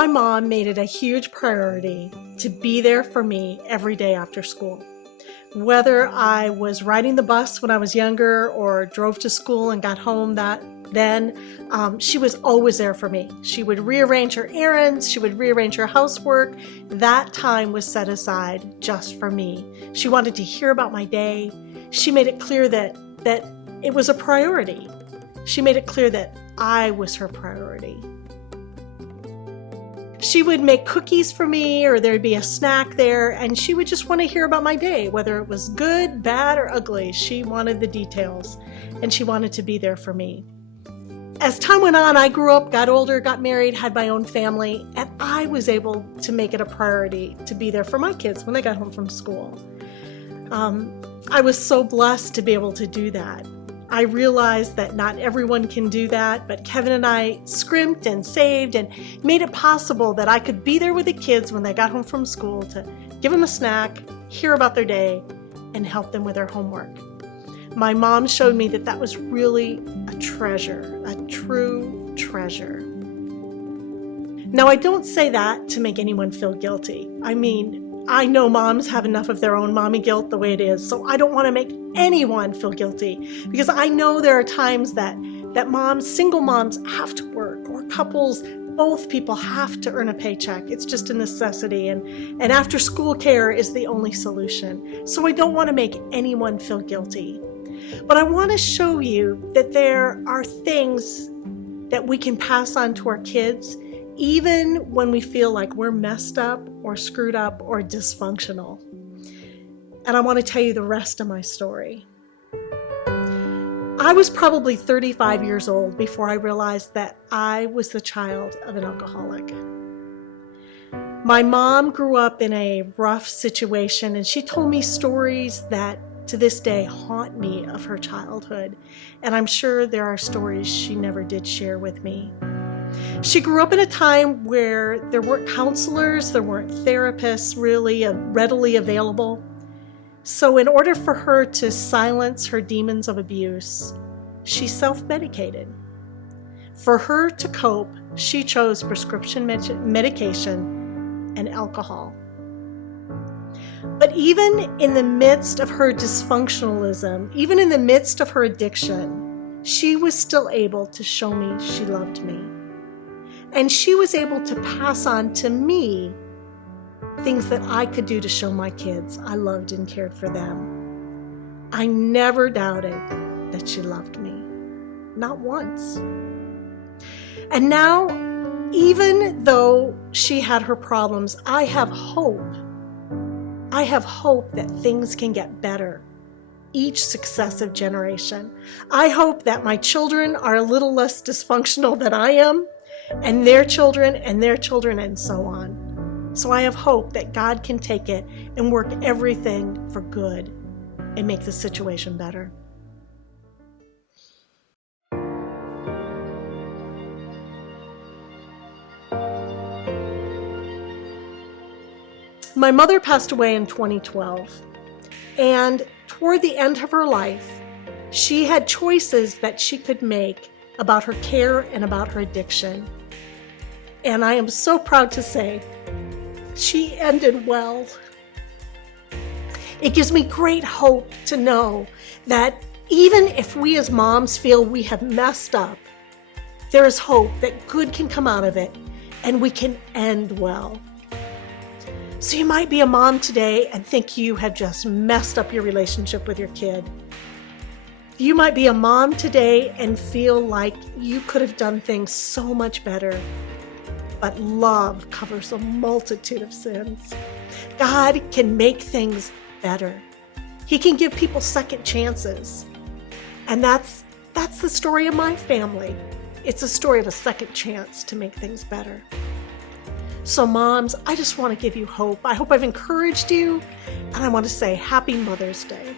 My mom made it a huge priority to be there for me every day after school. Whether I was riding the bus when I was younger or drove to school and got home she was always there for me. She would rearrange her errands, she would rearrange her housework. That time was set aside just for me. She wanted to hear about my day. She made it clear that it was a priority. She made it clear that I was her priority. She would make cookies for me, or there'd be a snack there, and she would just want to hear about my day, whether it was good, bad, or ugly. She wanted the details, and she wanted to be there for me. As time went on, I grew up, got older, got married, had my own family, and I was able to make it a priority to be there for my kids when they got home from school. I was so blessed to be able to do that. I realized that not everyone can do that, but Kevin and I scrimped and saved and made it possible that I could be there with the kids when they got home from school to give them a snack, hear about their day, and help them with their homework. My mom showed me that was really a treasure, a true treasure. Now, I don't say that to make anyone feel guilty. I know moms have enough of their own mommy guilt the way it is, so I don't want to make anyone feel guilty, because I know there are times that moms, single moms, have to work, or couples, both people have to earn a paycheck. It's just a necessity, and after school care is the only solution. So I don't want to make anyone feel guilty. But I want to show you that there are things that we can pass on to our kids even when we feel like we're messed up or screwed up or dysfunctional. And I want to tell you the rest of my story. I was probably 35 years old before I realized that I was the child of an alcoholic. My mom grew up in a rough situation, and she told me stories that to this day haunt me of her childhood. And I'm sure there are stories she never did share with me. She grew up in a time where there weren't counselors, there weren't therapists really readily available. So in order for her to silence her demons of abuse, she self-medicated. For her to cope, she chose prescription medication and alcohol. But even in the midst of her dysfunctionalism, even in the midst of her addiction, she was still able to show me she loved me. And she was able to pass on to me things that I could do to show my kids I loved and cared for them. I never doubted that she loved me, not once. And now, even though she had her problems, I have hope. I have hope that things can get better each successive generation. I hope that my children are a little less dysfunctional than I am, and their children, and so on. So I have hope that God can take it and work everything for good and make the situation better. My mother passed away in 2012, and toward the end of her life, she had choices that she could make about her care and about her addiction. And I am so proud to say she ended well. It gives me great hope to know that even if we as moms feel we have messed up, there is hope that good can come out of it and we can end well. So you might be a mom today and think you have just messed up your relationship with your kid. You might be a mom today and feel like you could have done things so much better. But love covers a multitude of sins. God can make things better. He can give people second chances. And that's the story of my family. It's a story of a second chance to make things better. So moms, I just want to give you hope. I hope I've encouraged you, and I want to say Happy Mother's Day.